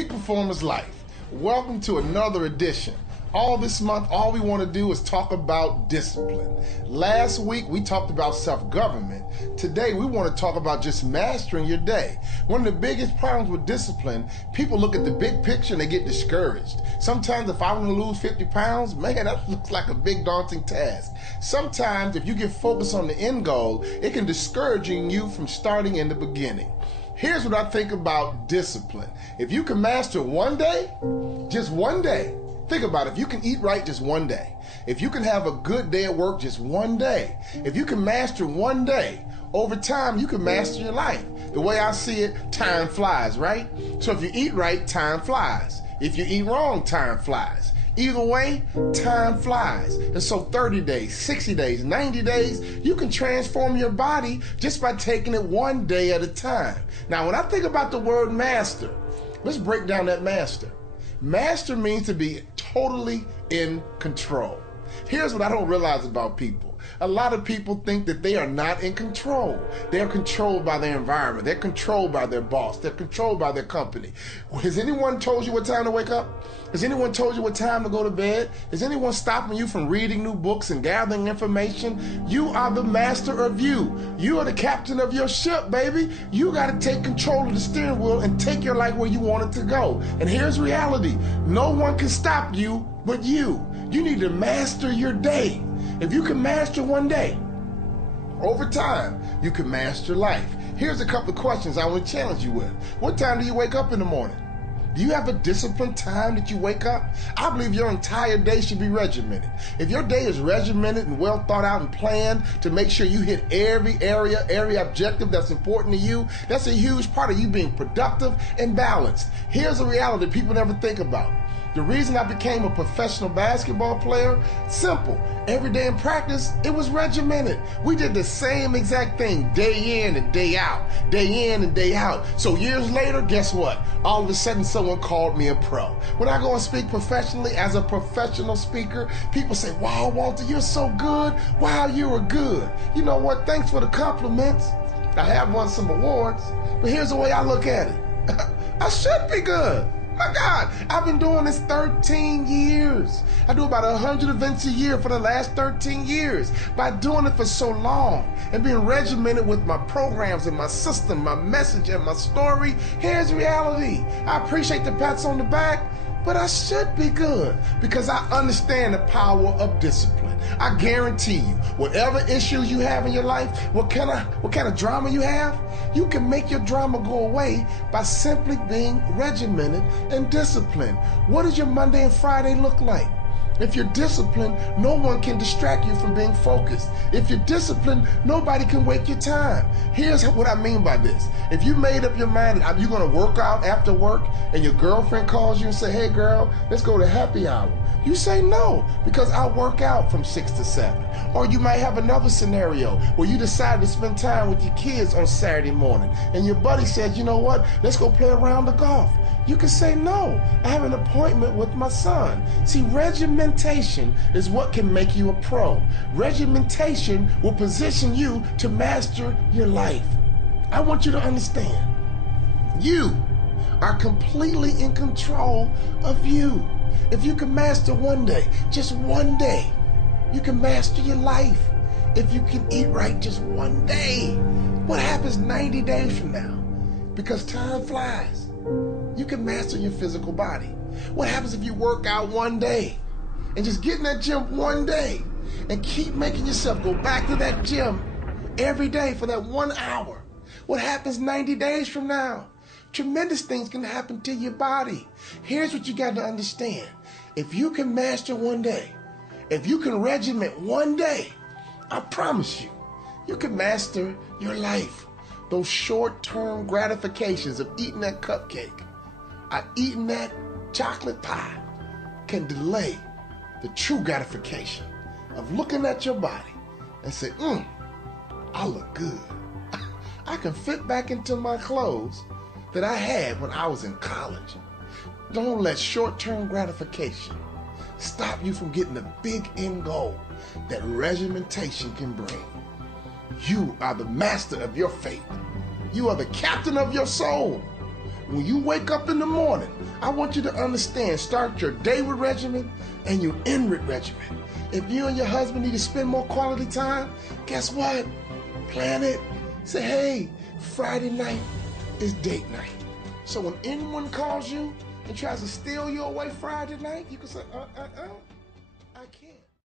Peak Performance Life. Welcome to another edition. All this month, all we want to do is talk about discipline. Last week, we talked about self-government. Today, we want to talk about just mastering your day. One of the biggest problems with discipline, people look at the big picture and they get discouraged. Sometimes if I want to lose 50 pounds, man, that looks like a big daunting task. Sometimes if you get focused on the end goal, it can discourage you from starting in the beginning. Here's what I think about discipline. If you can master one day, just one day, think about it. If you can eat right just one day, if you can have a good day at work just one day, if you can master one day, over time you can master your life. The way I see it, time flies, right? So if you eat right, time flies. If you eat wrong, time flies. Either way, time flies. And so 30 days, 60 days, 90 days, you can transform your body just by taking it one day at a time. Now, when I think about the word master, let's break down that master. Master means to be totally in control. Here's what I don't realize about people. A lot of people think that they are not in control. They're controlled by their environment. They're controlled by their boss. They're controlled by their company. Has anyone told you what time to wake up? Has anyone told you what time to go to bed? Is anyone stopping you from reading new books and gathering information? You are the master of you. You are the captain of your ship, baby. You got to take control of the steering wheel and take your life where you want it to go. And here's reality. No one can stop you but you. You need to master your day. If you can master one day, over time, you can master life. Here's a couple of questions I want to challenge you with. What time do you wake up in the morning? Do you have a disciplined time that you wake up? I believe your entire day should be regimented. If your day is regimented and well thought out and planned to make sure you hit every area, every objective that's important to you, that's a huge part of you being productive and balanced. Here's a reality people never think about. The reason I became a professional basketball player, simple. Every day in practice, it was regimented. We did the same exact thing day in and day out, day in and day out. So years later, guess what? All of a sudden, someone called me a pro. When I go and speak professionally as a professional speaker, people say, wow, Walter, you're so good. Wow, you were good. You know what? Thanks for the compliments. I have won some awards, but here's the way I look at it. I should be good. My God, I've been doing this 13 years. I do about 100 events a year for the last 13 years. By doing it for so long and being regimented with my programs and my system, my message and my story, here's reality. I appreciate the pats on the back, but I should be good because I understand the power of discipline. I guarantee you, whatever issues you have in your life, what kind of drama you have, you can make your drama go away by simply being regimented and disciplined. What does your Monday and Friday look like? If you're disciplined, no one can distract you from being focused. If you're disciplined, nobody can waste your time. Here's what I mean by this. If you made up your mind that you're going to work out after work and your girlfriend calls you and say, hey girl, let's go to happy hour. You say no, because I work out from 6 to 7. Or you might have another scenario where you decide to spend time with your kids on Saturday morning and your buddy says, you know what, let's go play a round of golf. You can say no, I have an appointment with my son. See, regimentation is what can make you a pro. Regimentation will position you to master your life. I want you to understand, you are completely in control of you. If you can master one day, just one day, you can master your life. If you can eat right just one day, what happens 90 days from now? Because time flies. You can master your physical body. What happens if you work out one day and just get in that gym one day and keep making yourself go back to that gym every day for that 1 hour? What happens 90 days from now? Tremendous things can happen to your body. Here's what you got to understand. If you can master one day, if you can regiment one day, I promise you, you can master your life. Those short-term gratifications of eating that cupcake, eating that chocolate pie can delay the true gratification of looking at your body and say, I look good. I can fit back into my clothes that I had when I was in college. Don't let short-term gratification stop you from getting the big end goal that regimentation can bring. You are the master of your fate. You are the captain of your soul. When you wake up in the morning, I want you to understand, start your day with regimen and you end with regimen. If you and your husband need to spend more quality time, guess what? Plan it. Say, hey, Friday night is date night. So when anyone calls you and tries to steal you away Friday night, you can say,